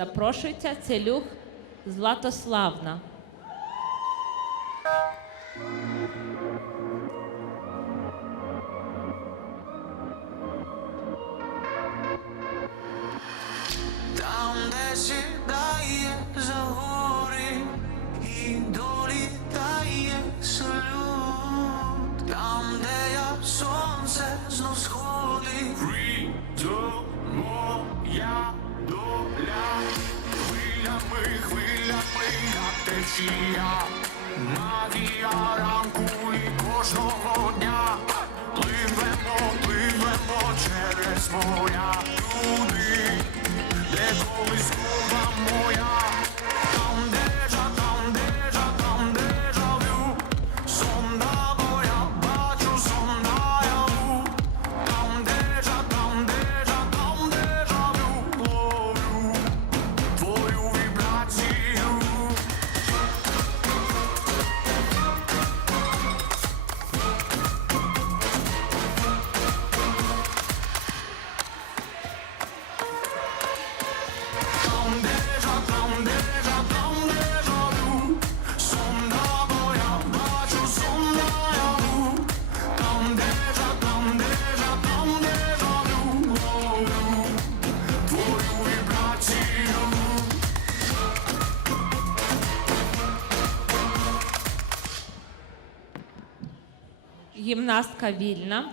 Запрошується Целюх Златославна. Там, де сідає за гори і долітає салют, там, де я сонце знов сходить. Хвилями, хвилями, як течія, магія ранку і кожного дня. Пливемо, пливемо через моря, туди, де колись була моя, Гімнастка вільна.